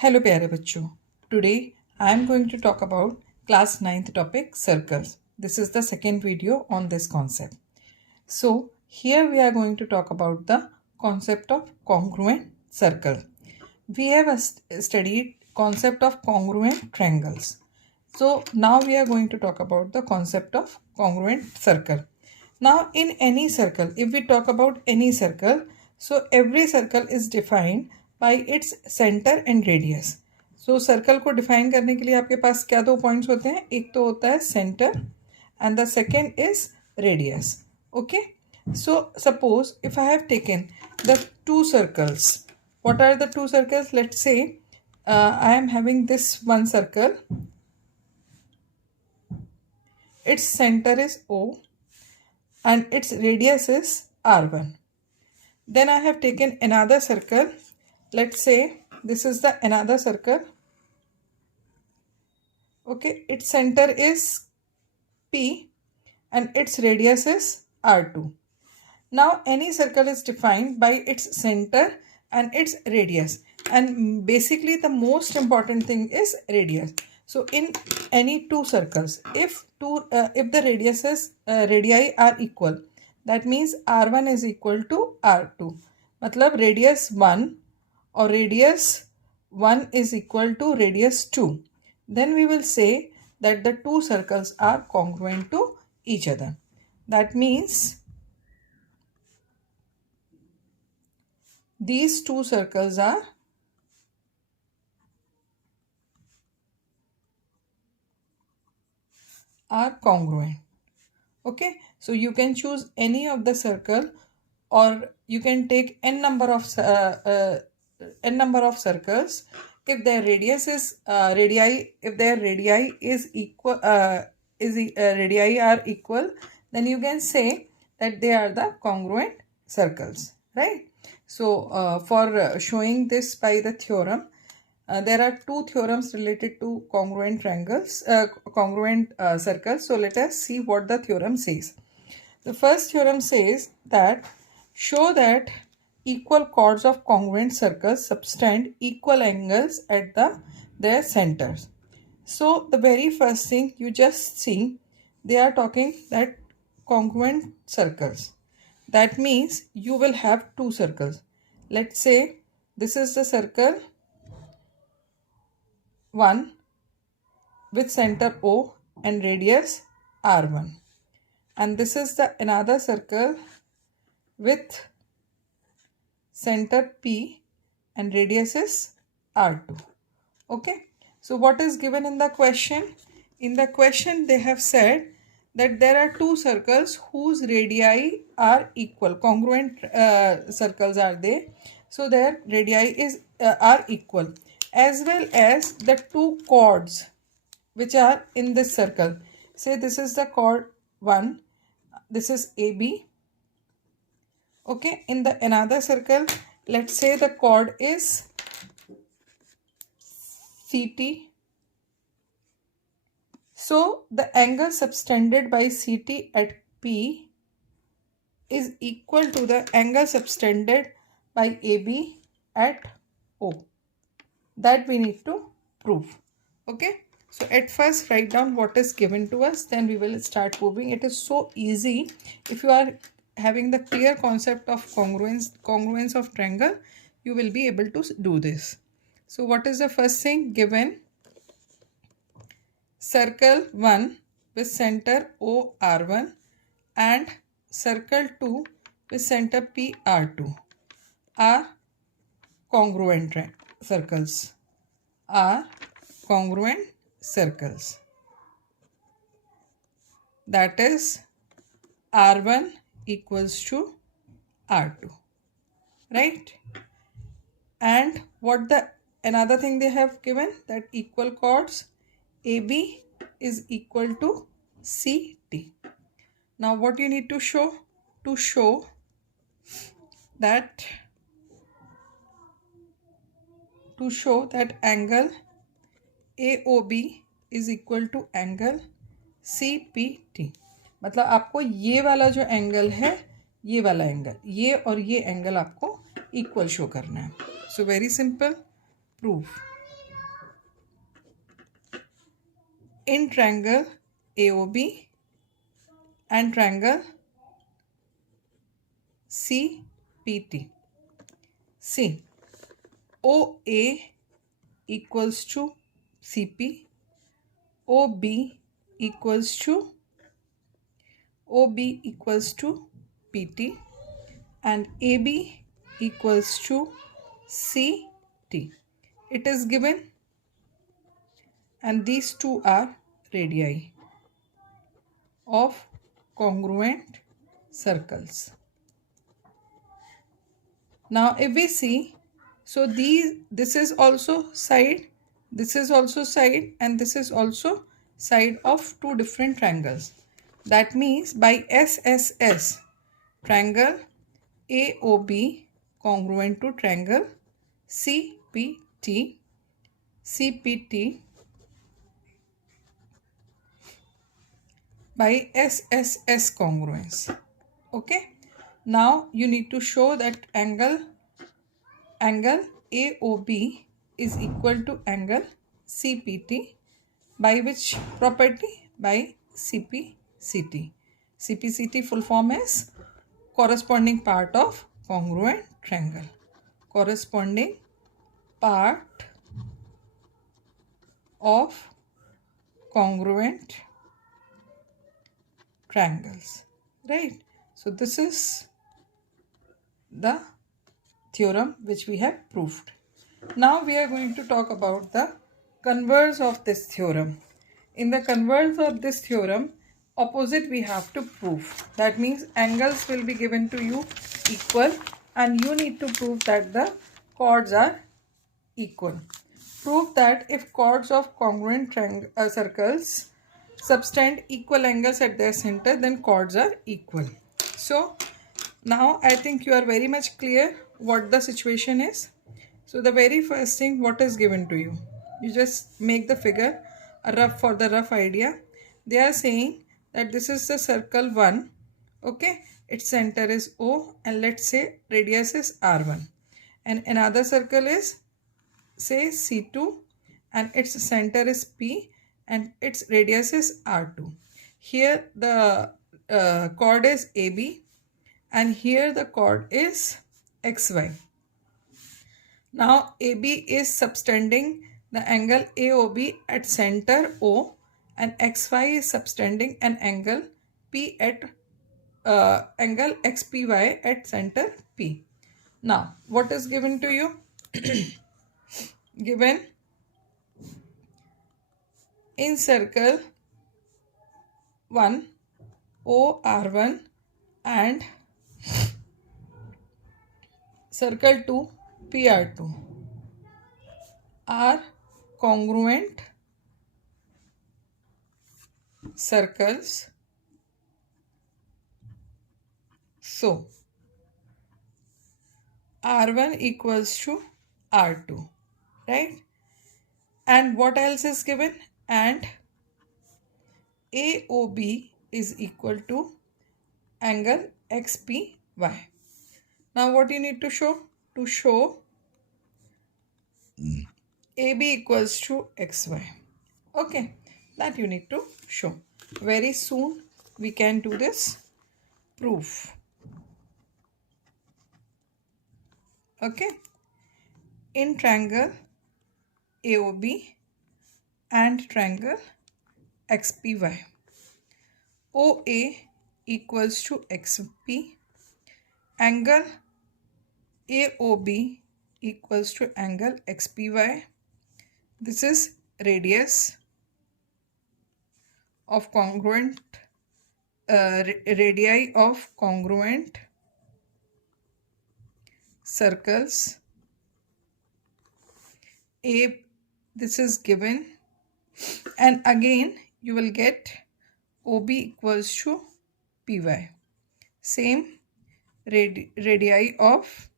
Hello प्यारे बच्चों. Today I am going to talk about class 9th topic circles. This is the second video on this concept. So here we are going to talk about the concept of congruent circle. We have studied concept of congruent triangles. So now we are going to talk about the concept of congruent circle. Now in any circle, if we talk about any circle, so every circle is defined by its center and radius. So circle को define करने के लिए आपके पास क्या दो points होते हैं? एक तो होता है center and the second is radius. Okay. So suppose if I have taken the two circles. What are the two circles? Let's say I am having this one circle. Its center is O and its radius is R1. Then I have taken another circle. Let's say this is the another circle. Okay, its center is P and its radius is R2. Now any circle is defined by its center and its radius, and basically the most important thing is radius. So in any two circles, if the radii are equal, that means R1 is equal to R2. मतलब radius 1 or radius 1 is equal to radius 2. Then we will say that the two circles are congruent to each other. That means these two circles are congruent. Okay, so you can choose any of the circle, or you can take n number of circles. If their radius is if their radii is equal, radii are equal, then you can say that they are the congruent circles, right? So for showing this by the theorem, there are two theorems related to congruent triangles, circles. So let us see what the theorem says. The first theorem says that show that equal chords of congruent circles subtend equal angles at their centers. So the very first thing you just see, they are talking that congruent circles. That means you will have two circles. Let's say this is the circle 1 with center O and radius R1, and this is the another circle with center P and radius is R2. Okay, so what is given in the question? In the question they have said that there are two circles whose radii are equal. Congruent circles are they, so their radii are equal, as well as the two chords which are in this circle. Say this is the chord 1, this is AB. Okay, in the another circle, let's say the chord is CT. So the angle subtended by CT at P is equal to the angle subtended by AB at O. That we need to prove. Okay, so at first write down what is given to us, then we will start proving. It is so easy. If you are having the clear concept of congruence of triangle, you will be able to do this. So what is the first thing given? Circle 1 with center O R1 and circle 2 with center P R2 are congruent circles. Are congruent circles. That is R1 equals to R2, right? And what the another thing they have given, that equal chords AB is equal to CT. Now what you need to show? To show that angle AOB is equal to angle CPT. मतलब आपको ये वाला जो angle है, ये वाला angle, ये और ये एंगल आपको इक्वल शो करना है. So very simple, proof. in triangle AOB and triangle CPT. See, OA equals to CP, OB equals to PT, and AB equals to CT. It is given, and these two are radii of congruent circles. Now if we see, so this is also side, this is also side, and this is also side of two different triangles. That means by SSS, triangle AOB congruent to triangle CPT, CPT by SSS congruence. Okay. Now you need to show that angle AOB is equal to angle CPT by which property? By CPCT. CPCT full form is corresponding part of congruent triangle. Corresponding part of congruent triangles. Right? So this is the theorem which we have proved. Now we are going to talk about the converse of this theorem. In the converse of this theorem, opposite we have to prove. That means angles will be given to you equal and you need to prove that the chords are equal. Prove that if chords of congruent circles subtend equal angles at their center, then chords are equal. So now I think you are very much clear what the situation is. So the very first thing, what is given to you? You just make the figure for the rough idea. They are saying that this is the circle 1. Okay. Its center is O and let's say radius is R1. And another circle is say C2 and its center is P and its radius is R2. Here the chord is AB and here the chord is XY. Now AB is subtending the angle AOB at center O and XY is subtending an angle P at angle XPY at center P. Now what is given to you? Given in circle 1 OR1 and circle 2 PR2 are congruent circles. So R1 equals to R2, right? And what else is given? And AOB is equal to angle XPY. Now what you need to show? To show AB equals to XY. Okay, that you need to show. Very soon we can do this proof. Okay, in triangle AOB and triangle XPY, OA equals to XP, angle AOB equals to angle XPY. This is radius of congruent radii of congruent circles. This is given, and again you will get OB equals to PY. Same radii of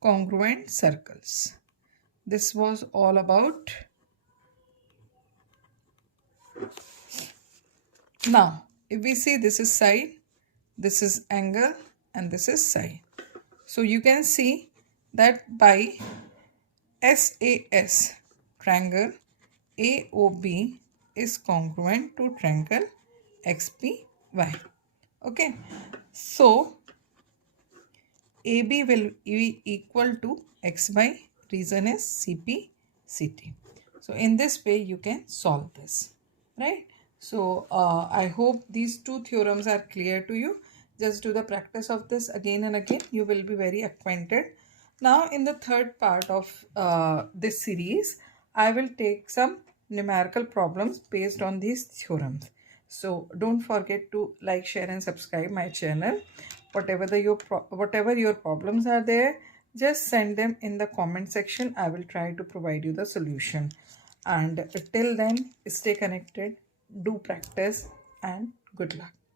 congruent circles. This was all about. Now if we see, this is side, this is angle, and this is side. So you can see that by SAS triangle AOB is congruent to triangle XPY. Okay, so AB will be equal to XY, reason is CP, CT. So in this way you can solve this, right? So I hope these two theorems are clear to you. Just do the practice of this again and again. You will be very acquainted. Now in the third part of this series, I will take some numerical problems based on these theorems. So don't forget to like, share and subscribe my channel. Whatever your problems are there, just send them in the comment section. I will try to provide you the solution. And till then, stay connected, do practice, and good luck.